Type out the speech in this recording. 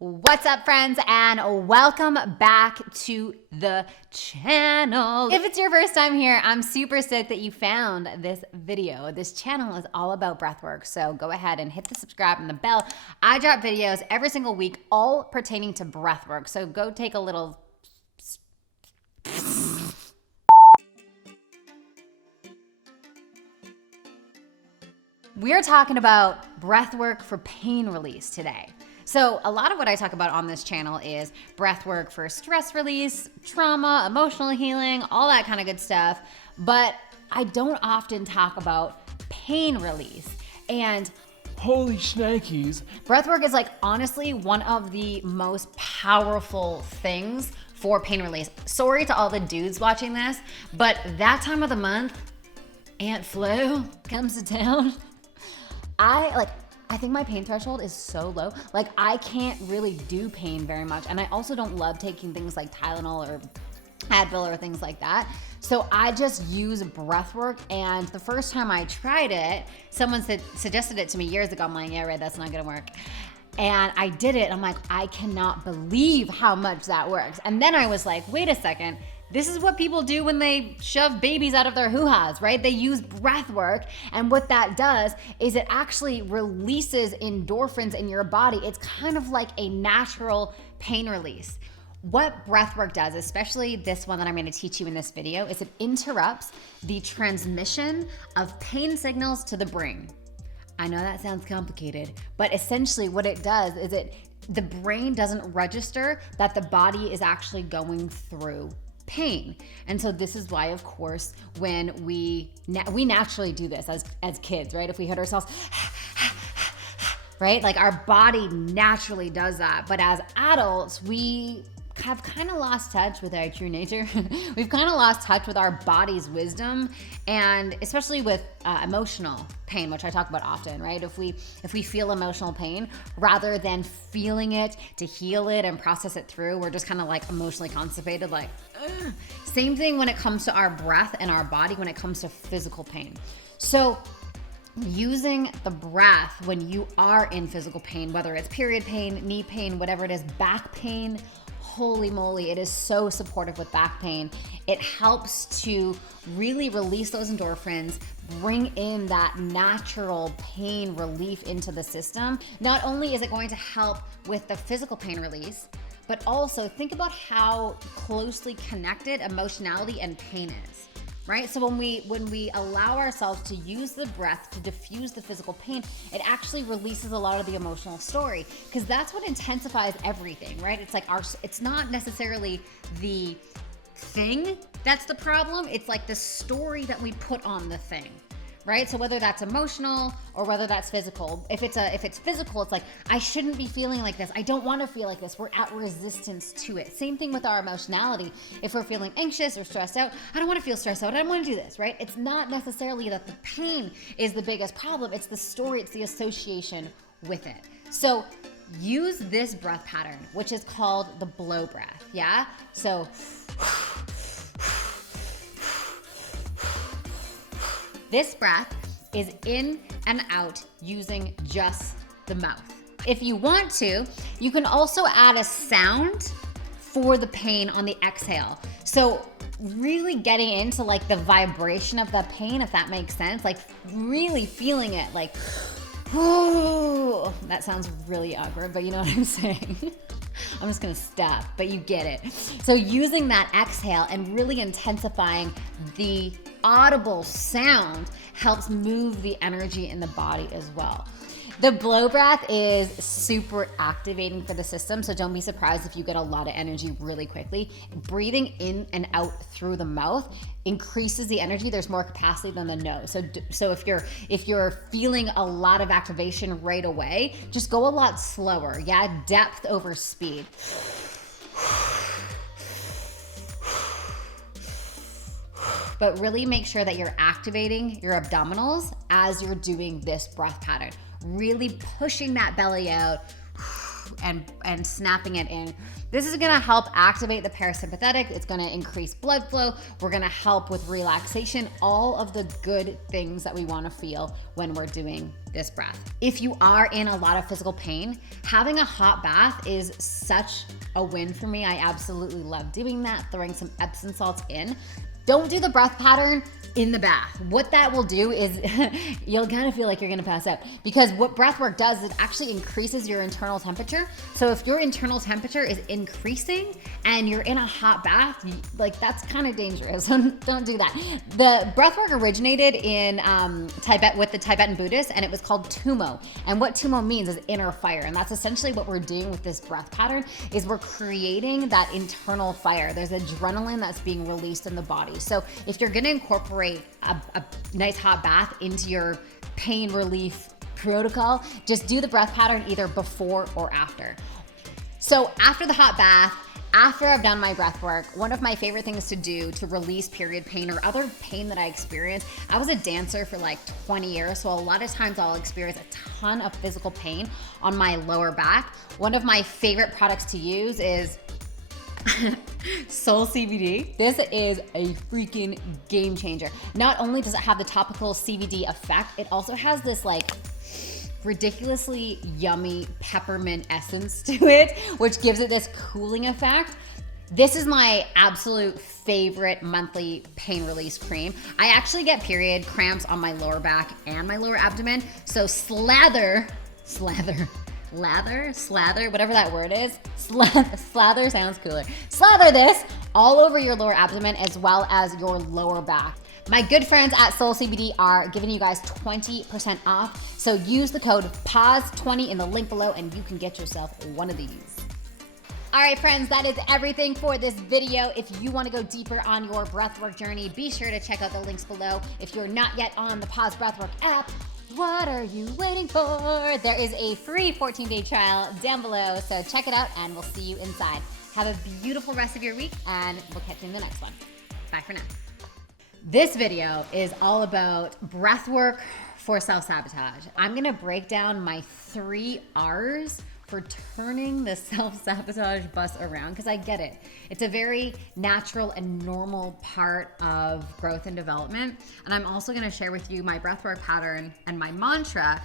What's up, friends, and welcome back to the channel. If it's your first time here, I'm super stoked that you found this video. This channel is all about breathwork, so go ahead and hit the subscribe and the bell. I drop videos every single week, all pertaining to breathwork, so go take a little... We're talking about breathwork for pain release today. So a lot of what I talk about on this channel is breath work for stress release, trauma, emotional healing, all that kind of good stuff. But I don't often talk about pain release. And holy shnikes, breath work is like honestly one of the most powerful things for pain release. Sorry to all the dudes watching this, but that time of the month, Aunt Flo comes to town. I think my pain threshold is so low. Like, I can't really do pain very much. And I also don't love taking things like Tylenol or Advil or things like that. So I just use breath work. And the first time I tried it, someone suggested it to me years ago. I'm like, yeah, right, that's not gonna work. And I did it. I'm like, I cannot believe how much that works. And then I was like, wait a second. This is what people do when they shove babies out of their hoo-has, right? They use breath work, and what that does is it actually releases endorphins in your body. It's kind of like a natural pain release. What breath work does, especially this one that I'm gonna teach you in this video, is it interrupts the transmission of pain signals to the brain. I know that sounds complicated, but essentially what it does is the brain doesn't register that the body is actually going through pain. And so this is why, of course, when we naturally do this as kids, right? If we hit ourselves, right? Like our body naturally does that. But as adults, we have kind of lost touch with our true nature. We've kind of lost touch with our body's wisdom, and especially with emotional pain, which I talk about often, right? If we feel emotional pain, rather than feeling it to heal it and process it through, we're just kind of like emotionally constipated, like, ugh. Same thing when it comes to our breath and our body when it comes to physical pain. So using the breath when you are in physical pain, whether it's period pain, knee pain, whatever it is, back pain, holy moly, it is so supportive with back pain. It helps to really release those endorphins, bring in that natural pain relief into the system. Not only is it going to help with the physical pain release, but also think about how closely connected emotionality and pain is. Right? So when we allow ourselves to use the breath to diffuse the physical pain, it actually releases a lot of the emotional story, because that's what intensifies everything, right? It's like it's not necessarily the thing that's the problem. It's like the story that we put on the thing, right? So whether that's emotional or whether that's physical, if it's physical, it's like, I shouldn't be feeling like this. I don't want to feel like this. We're at resistance to it. Same thing with our emotionality. If we're feeling anxious or stressed out, I don't want to feel stressed out. I don't want to do this, right? It's not necessarily that the pain is the biggest problem. It's the story, it's the association with it. So use this breath pattern, which is called the blow breath, yeah? So this breath is in and out using just the mouth. If you want to, you can also add a sound for the pain on the exhale. So really getting into like the vibration of the pain, if that makes sense, like really feeling it, like, whoo. That sounds really awkward, but you know what I'm saying? I'm just gonna stop, but you get it. So using that exhale and really intensifying the audible sound helps move the energy in the body as well. The blow breath is super activating for the system, so don't be surprised if you get a lot of energy really quickly. Breathing in and out through the mouth increases the energy. There's more capacity than the nose. So if you're feeling a lot of activation right away, just go a lot slower. Yeah, depth over speed. But really make sure that you're activating your abdominals as you're doing this breath pattern. Really pushing that belly out. and snapping it in. This is gonna help activate the parasympathetic. It's gonna increase blood flow. We're gonna help with relaxation, all of the good things that we wanna feel when we're doing this breath. If you are in a lot of physical pain, having a hot bath is such a win for me. I absolutely love doing that, throwing some Epsom salts in. Don't do the breath pattern in the bath. What that will do is you'll kind of feel like you're gonna pass out, because what breath work does is it actually increases your internal temperature. So if your internal temperature is increasing and you're in a hot bath, like that's kind of dangerous. Don't do that. The breath work originated in Tibet with the Tibetan Buddhists, and it was called Tumo. And what Tumo means is inner fire. And that's essentially what we're doing with this breath pattern, is we're creating that internal fire. There's adrenaline that's being released in the body. So if you're gonna incorporate a nice hot bath into your pain relief protocol, just do the breath pattern either before or after. So after the hot bath, after I've done my breath work, one of my favorite things to do to release period pain or other pain that I experience, I was a dancer for like 20 years, so a lot of times I'll experience a ton of physical pain on my lower back. One of my favorite products to use is Soul CBD. This is a freaking game changer. Not only does it have the topical CBD effect, it also has this like ridiculously yummy peppermint essence to it, which gives it this cooling effect. This is my absolute favorite monthly pain release cream. I actually get period cramps on my lower back and my lower abdomen, so slather, whatever that word is. Slather sounds cooler. Slather this all over your lower abdomen as well as your lower back. My good friends at Soul CBD are giving you guys 20% off. So use the code PAUSE20 in the link below and you can get yourself one of these. All right, friends, that is everything for this video. If you want to go deeper on your breathwork journey, be sure to check out the links below. If you're not yet on the Pause Breathwork app, what are you waiting for? There is a free 14-day trial down below, so check it out and we'll see you inside. Have a beautiful rest of your week and we'll catch you in the next one. Bye for now. This video is all about breathwork for self-sabotage. I'm gonna break down my 3 R's for turning the self-sabotage bus around, because I get it. It's a very natural and normal part of growth and development. And I'm also gonna share with you my breathwork pattern and my mantra